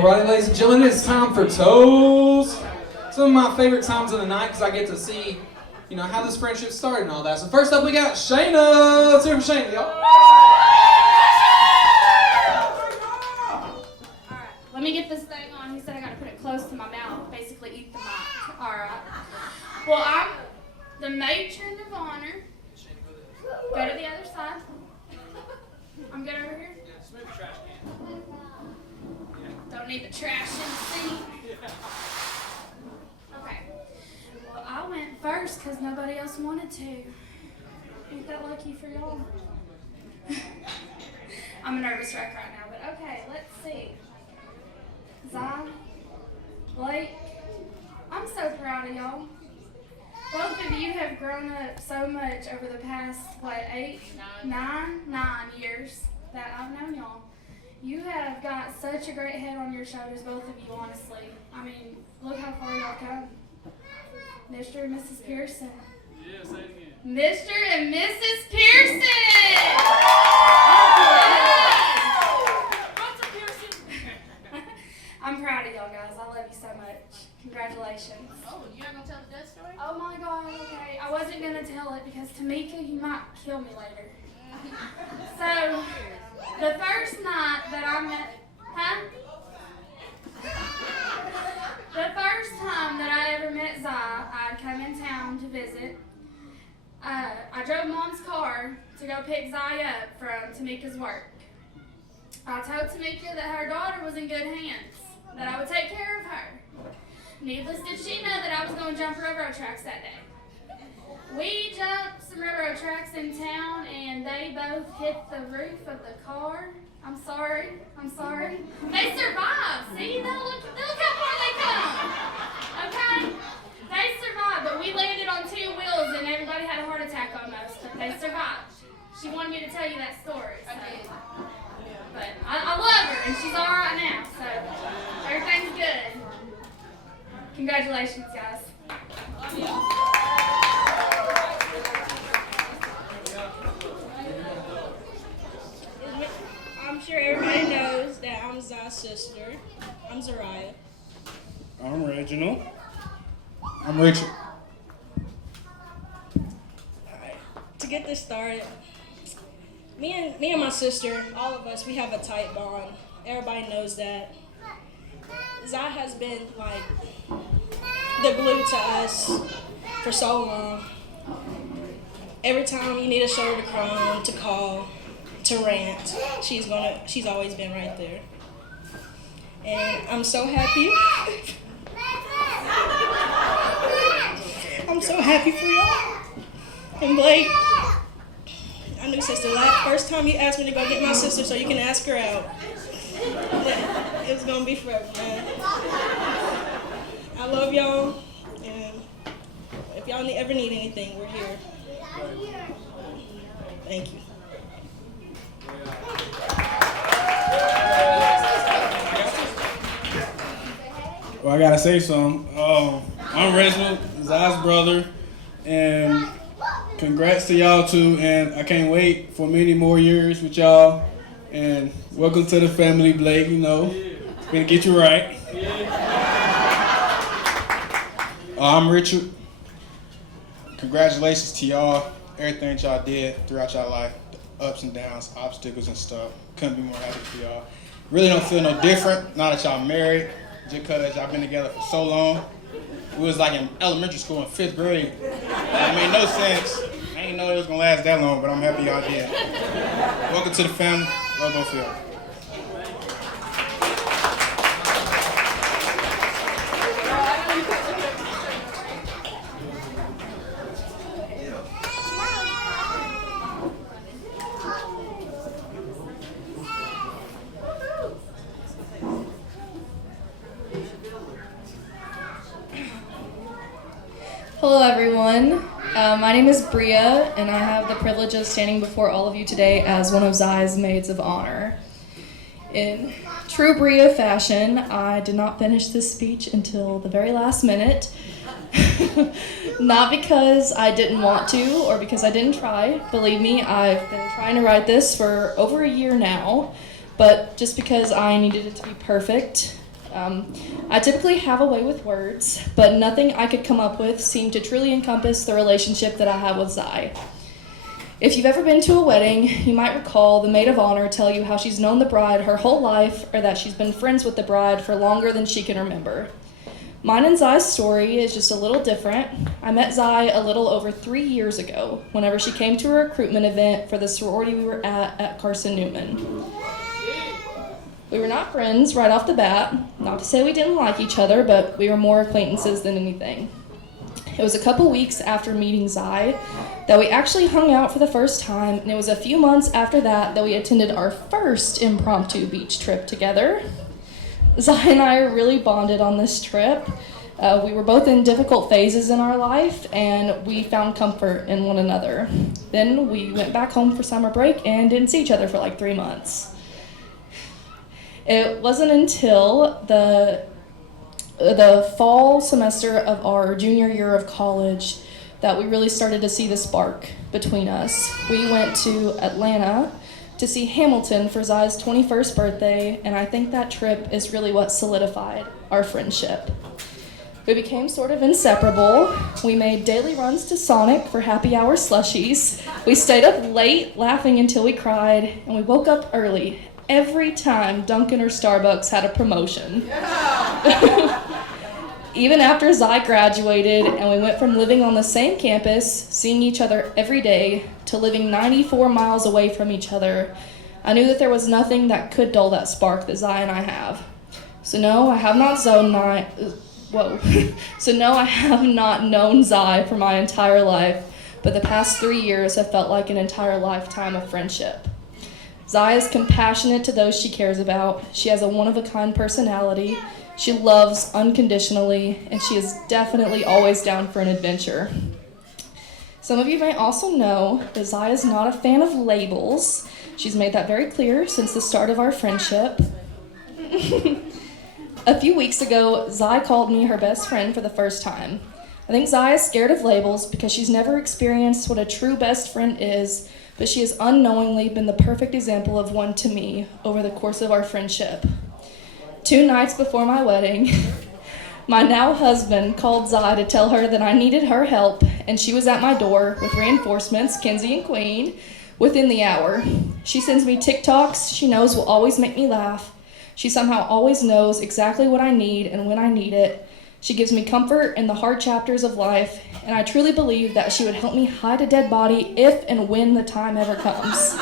Alrighty, ladies and gentlemen, it's time for toast. Some of my favorite times of the night because I get to see, how this friendship started and all that. So first up, we got Shayna. Let's hear it for Shayna, y'all. Alright, let me get this thing on. He said I gotta put it close to my mouth, basically eat the mic. Alright. Well, I'm the matron of honor. Go to the other side. I'm good over here. Smooth the trash can. Don't need the trash in the sink. Okay. Well, I went first because nobody else wanted to. Ain't that lucky for y'all? I'm a nervous wreck right now, but okay, let's see. Zai, Blake, I'm so proud of y'all. Both of you have grown up so much over the past, nine years that I've known y'all. You have got such a great head on your shoulders, both of you, honestly. I mean, look how far y'all come. Mr. and Mrs. Pearson. Yeah, say it again. Mr. and Mrs. Pearson! What's a Pearson? I'm proud of y'all guys. I love you so much. Congratulations. Oh, you ain't gonna tell the death story? Oh my God, okay. I wasn't gonna tell it because Tamika, you might kill me later. So, the first night that I met, the first time that I ever met Zai, I'd come in town to visit. I drove Mom's car to go pick Zai up from Tamika's work. I told Tamika that her daughter was in good hands, that I would take care of her. Needless did she know that I was going to jump railroad tracks that day. We jumped some railroad tracks in town and they both hit the roof of the car. I'm sorry. They survived. See, look how far they come. Okay? They survived, but we landed on two wheels and everybody had a heart attack almost, but they survived. She wanted me to tell you that story. So. But I love her and she's all right now, so everything's good. Congratulations, guys. Love you. I'm sure everybody knows that I'm Zai's sister. I'm Zariah. I'm Reginald. I'm Richard. Alright, to get this started, me and my sister, all of us, we have a tight bond. Everybody knows that. Zai has been like the glue to us for so long. Every time you need a shoulder to cry on, to call, to rant, she's always been right there. And I'm so happy. I'm so happy for y'all. And Blake, I knew sister, first time you asked me to go get my sister so you can ask her out. It was gonna be forever, man. I love y'all, and if y'all ever need anything, we're here. Thank you. Well, I gotta say something. I'm Reginald, Zai's brother, and congrats to y'all too. And I can't wait for many more years with y'all. And welcome to the family, Blake. Gonna get you right. I'm Richard. Congratulations to y'all. Everything that y'all did throughout y'all life, the ups and downs, obstacles and stuff. Couldn't be more happy for y'all. Really don't feel no different now that y'all married. Just because y'all been together for so long. We was like in elementary school in 5th grade. It made no sense. I didn't know it was gonna last that long, but I'm happy y'all did. Welcome to the family. Love both of y'all. Hello everyone, my name is Bria and I have the privilege of standing before all of you today as one of Zai's maids of honor. In true Bria fashion, I did not finish this speech until the very last minute. Not because I didn't want to or because I didn't try. Believe me, I've been trying to write this for over a year now, but just because I needed it to be perfect I typically have a way with words, but nothing I could come up with seemed to truly encompass the relationship that I have with Zai. If you've ever been to a wedding, you might recall the maid of honor tell you how she's known the bride her whole life, or that she's been friends with the bride for longer than she can remember. Mine and Zai's story is just a little different. I met Zai a little over 3 years ago, whenever she came to a recruitment event for the sorority we were at Carson Newman. We were not friends right off the bat. Not to say we didn't like each other, but we were more acquaintances than anything. It was a couple weeks after meeting Zai that we actually hung out for the first time, and it was a few months after that we attended our first impromptu beach trip together. Zai and I really bonded on this trip. We were both in difficult phases in our life, and we found comfort in one another. Then we went back home for summer break and didn't see each other for like 3 months. It wasn't until the fall semester of our junior year of college that we really started to see the spark between us. We went to Atlanta to see Hamilton for Zai's 21st birthday, and I think that trip is really what solidified our friendship. We became sort of inseparable. We made daily runs to Sonic for happy hour slushies. We stayed up late laughing until we cried, and we woke up early every time Dunkin' or Starbucks had a promotion. Even after Zai graduated and we went from living on the same campus, seeing each other every day, to living 94 miles away from each other, I knew that there was nothing that could dull that spark that Zai and I have. So no, I have not known Zai for my entire life, but the past 3 years have felt like an entire lifetime of friendship. Zai is compassionate to those she cares about. She has a one-of-a-kind personality. She loves unconditionally, and she is definitely always down for an adventure. Some of you may also know that Zai is not a fan of labels. She's made that very clear since the start of our friendship. A few weeks ago, Zai called me her best friend for the first time. I think Zai is scared of labels because she's never experienced what a true best friend is, but she has unknowingly been the perfect example of one to me over the course of our friendship. 2 nights before my wedding, my now husband called Zai to tell her that I needed her help, and she was at my door with reinforcements, Kenzie and Queen, within the hour. She sends me TikToks she knows will always make me laugh. She somehow always knows exactly what I need and when I need it. She gives me comfort in the hard chapters of life, and I truly believe that she would help me hide a dead body if and when the time ever comes.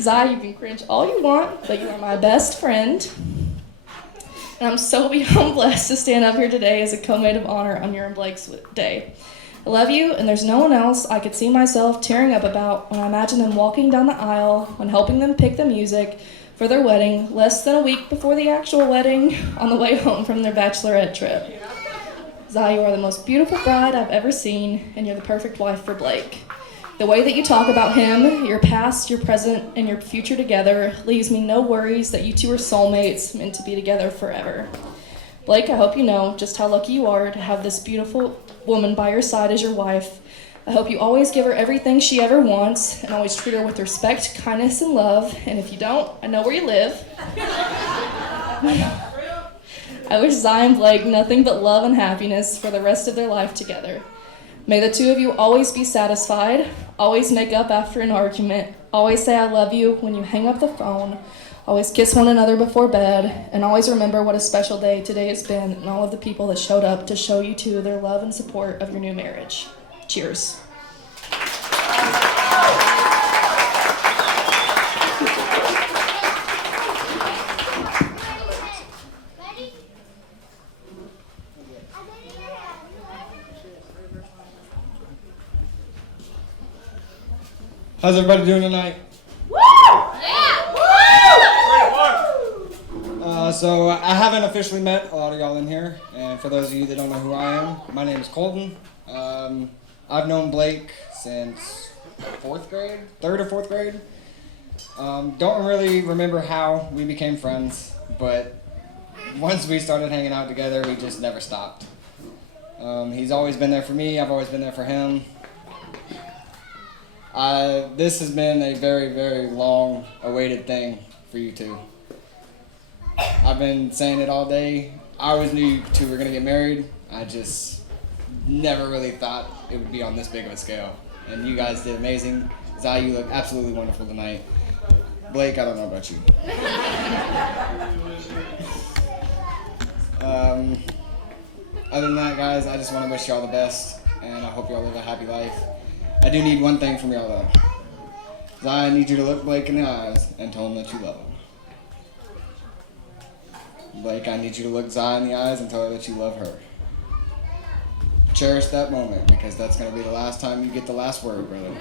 Zai, you can cringe all you want, but you are my best friend. And I'm so beyond blessed to stand up here today as a co-maid of honor on your and Blake's day. I love you, and there's no one else I could see myself tearing up about when I imagine them walking down the aisle, when helping them pick the music for their wedding less than a week before the actual wedding on the way home from their bachelorette trip. Zai, you are the most beautiful bride I've ever seen, and you're the perfect wife for Blake. The way that you talk about him, your past, your present, and your future together leaves me no worries that you two are soulmates meant to be together forever. Blake, I hope you know just how lucky you are to have this beautiful woman by your side as your wife. I hope you always give her everything she ever wants and always treat her with respect, kindness, and love. And if you don't, I know where you live. I wish Zai and Blake nothing but love and happiness for the rest of their life together. May the two of you always be satisfied, always make up after an argument, always say I love you when you hang up the phone, always kiss one another before bed, and always remember what a special day today has been and all of the people that showed up to show you two their love and support of your new marriage. Cheers. How's everybody doing tonight? Woo! Yeah! So I haven't officially met a lot of y'all in here, and for those of you that don't know who I am, my name is Colton. I've known Blake since 4th grade, 3rd or 4th grade. Don't really remember how we became friends, but once we started hanging out together, we just never stopped. He's always been there for me, I've always been there for him. This has been a very, very long awaited thing for you two. I've been saying it all day. I always knew you two were gonna get married. I just never really thought it would be on this big of a scale. And you guys did amazing. Zai, you look absolutely wonderful tonight. Blake, I don't know about you. Other than that, guys, I just want to wish y'all the best, and I hope y'all live a happy life. I do need one thing from y'all, though. Zai, I need you to look Blake in the eyes and tell him that you love him. Blake, I need you to look Zai in the eyes and tell her that you love her. Cherish that moment, because that's going to be the last time you get the last word, brother.